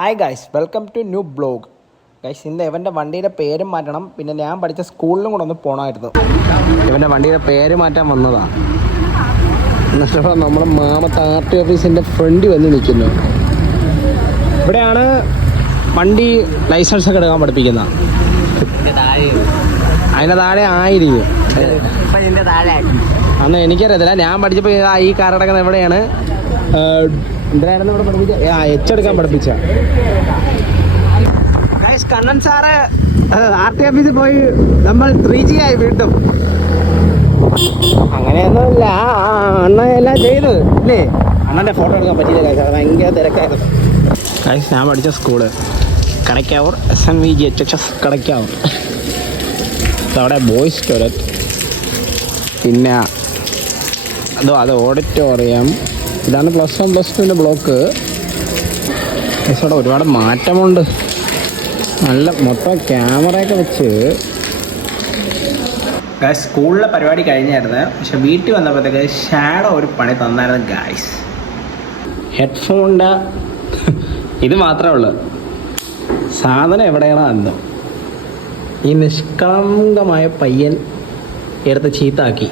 Hi guys, welcome to new blog. Guys, ഇന്ന് ഇവൻ്റെ വണ്ടിയുടെ പേരും മാറ്റണം, പിന്നെ ഞാൻ പഠിച്ച സ്കൂളിലും കൂടെ ഒന്ന് പോകണമായിരുന്നു. ഇവൻ്റെ വണ്ടിയുടെ പേര് മാറ്റാൻ വന്നതാണ്. എന്നിട്ട് നമ്മൾ മാമത്ത് RT ഓഫീസിൻ്റെ ഫ്രണ്ടിൽ വന്ന് നിൽക്കുന്നു. ഇവിടെയാണ് വണ്ടി ലൈസൻസ് ഒക്കെ എടുക്കാൻ പഠിപ്പിക്കുന്നത്. അതിൻ്റെ താഴെ ആയിരിക്കും. അന്ന് എനിക്കറിയത്തില്ല, ഞാൻ പഠിച്ചപ്പോൾ ഈ കാർ കിടക്കുന്നത് എവിടെയാണ്, എന്തിനായിരുന്നു ഇവിടെ പഠിപ്പിച്ച എടുക്കാൻ പഠിപ്പിച്ച കണ്ണൻ സാറ് RT ഓഫീസിൽ പോയി നമ്മൾ 3G ആയി വീണ്ടും. അങ്ങനെയൊന്നുമില്ല, അണ്ണ എല്ലാം ചെയ്തു അല്ലേ. അണ്ണൻ്റെ ഫോട്ടോ എടുക്കാൻ പറ്റിയില്ല ഗൈസ്, അത് ഭയങ്കര തിരക്കായിരുന്നു. ഗൈസ്, ഞാൻ പഠിച്ച സ്കൂള് കടയ്ക്കാവൂർ SNVGHS കടയ്ക്കാവൂർ. അവിടെ ബോയ്സ് ടോയ്ലറ്റ്, പിന്നെ അത് ഓഡിറ്റോറിയം. ഇതാണ് +1 +2 ബ്ലോക്ക്. അവിടെ ഒരുപാട് മാറ്റമുണ്ട്. നല്ല മൊത്തം ക്യാമറയൊക്കെ വെച്ച്. ഗൈസ്, സ്കൂളിലെ പരിപാടി കഴിഞ്ഞായിരുന്നു, പക്ഷെ വീട്ടിൽ വന്നപ്പോഴത്തേക്ക് ഷാഡോ ഒരു പണി തന്നായിരുന്നു ഗൈസ്. ഹെഡ്ഫോണിൻ്റെ ഇത് മാത്രമേ ഉള്ളൂ, സാധനം എവിടെയാണോ അന്ന് ഈ നിഷ്കളങ്കമായ പയ്യൻ എടുത്ത് ചീത്താക്കി.